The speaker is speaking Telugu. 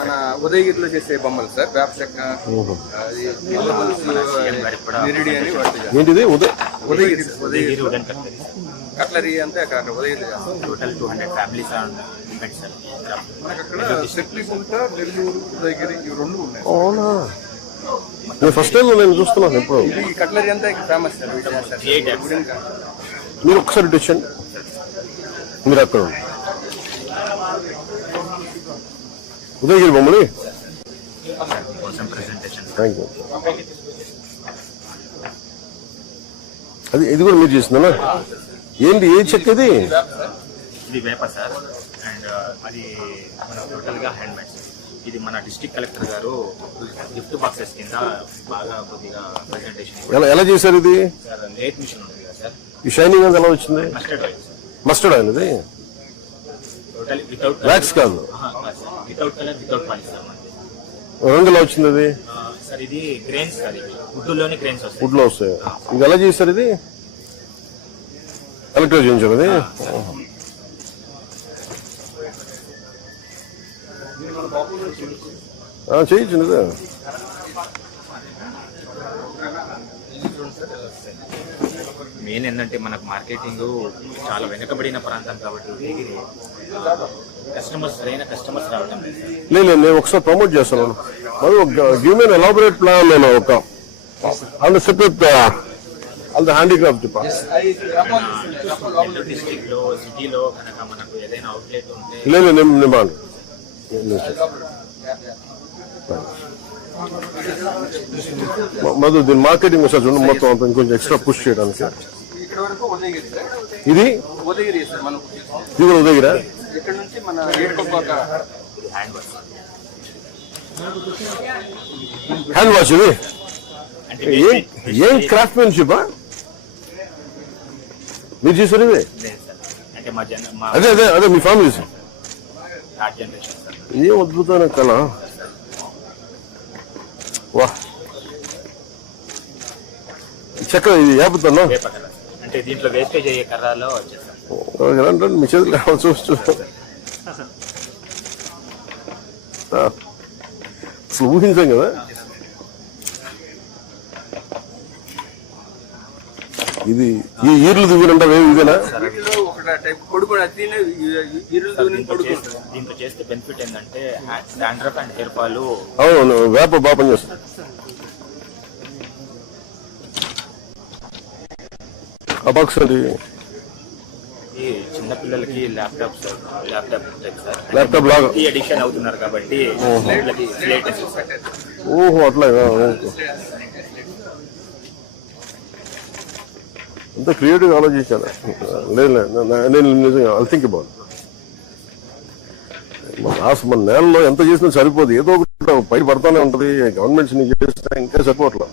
మన ఉదయగిరిలో చేసే బొమ్మలు సార్, వేప చెక్క, నిరిడి అని వాటి ఏంటిది ఉదయగిరి కట్లరీ అంతా అక్కడ Udayagiri total 200 families events sir. మనకు అక్కడ శక్తిగుంట, నెల్లూరు, ఉదయగిరి ఇవి రెండు ఉన్నాయి. అవునా, నేను ఫస్ట్ టైం నేను చూస్తున్నాను ఎప్పుడు. ఇది కట్లరీ అంతా ఇక్కడ ఫేమస్ సార్. వీటి చేస్తారు. మీరు ఒకసారి డిషన్ మీరు అక్కడ ఉండండి. ఉదయగిరి బొమ్మలి థ్యాంక్ యూ. అది ఇది కూడా మీరు చేసిందనా? ఏంటి ఏ చెక్క ఇది? ఇది వేప సార్. అండ్ అది మన టోటల్ గా హ్యాండ్ మేడ్. ఇది మన డిస్ట్రిక్ట్ కలెక్టర్ గారు గిఫ్ట్ బాక్సెస్ కింద బాగా కొద్దిగా ప్రెజెంటేషన్ ఎలా చేశారు ఇది? సార్ లేట్ మిషన్ ఉంది కదా సార్. ఈ షైనింగ్ అది ఎలా వచ్చింది? Mustard oil sir. Mustard oil ఇది టోటల్ వితౌట్ వ్యాక్స్ కాదు, without colour without polish sir. రంగు ఎలా వచ్చింది అది? సార్ ఇది గ్రెయిన్స్ సార్. ఇది వుడ్లోనే గ్రెయిన్స్ వస్తాయి. వుడ్ లో వస్తాయి. ఇది ఎలా చేశారు? ఇది ఎలక్ట్రిక్ చేయించారు అది? చేయించండి. మెయిన్ ఏంటంటే మనకు మార్కెటింగ్ చాలా వెనుకబడిన ప్రాంతం కాబట్టి కస్టమర్స్ సరైన కస్టమర్స్ రావడం లేదు. నేను ఒకసారి ప్రమోట్ చేస్తాను. Give me elaborate plan. నేను ఒక on the separate all the handicraft Nellore district లో సిటీలో కనుక మనకు ఏదైనా అవుట్లెట్ ఉంటే లేదు నిమాను మధు దీని మార్కెటింగ్ ఒకసారి చూడండి. మొత్తం అంత ఇంకొంచెం ఎక్స్ట్రా పుష్ చేయడానికి. ఇది ఉదయగిరి సార్. మనం ఇది కూడా ఉదయగిరా? ఇక్కడ నుంచి మన ఏడుకొక హ్యాండ్ వాష్. ఇది ఏం క్రాఫ్ట్మెన్షిప్ మీరు చేశారు ఇది? అంటే మా అదే అదే అదే మీ ఫ్యామిలీ థర్డ్ జనరేషన్ సార్. ఏం అద్భుతమైన కళ. వా, చెక్క ఇది ఏపుతాను. అంటే దీంట్లో వేస్టేజ్ అయ్యే కర్రలో వచ్చేస్తాం. మీ చేతులు చూస్తూ అసలు ఊహించాం కదా. ఇది ఈ ఈర్లు దిగునంటే ఇదేనా? దీంతో చేస్తే బెనిఫిట్ ఏంటంటే డాండ్రఫ్ అండ్ హెయిర్ ఫాల్. అవును, వేప బాగా పనిచేస్తుంది. అబాక్స్ అండి చిన్నపిల్లలకి ల్యాప్టాప్ ల్యాప్టాప్ లాగా ఎడిక్షన్ అవుతున్నారు కాబట్టి ఓహో అట్లా అంత క్రియేటివ్ ఆలోచించాను. లేదు నేను నిజంగా ఐ థింక్ అబౌట్ మన నేలలో ఎంత చేసినా సరిపోదు. ఏదో ఒకటి బయట పడతానే ఉంటుంది. గవర్నమెంట్స్ చేసినా ఇంకా సరిపోవట్లేదు.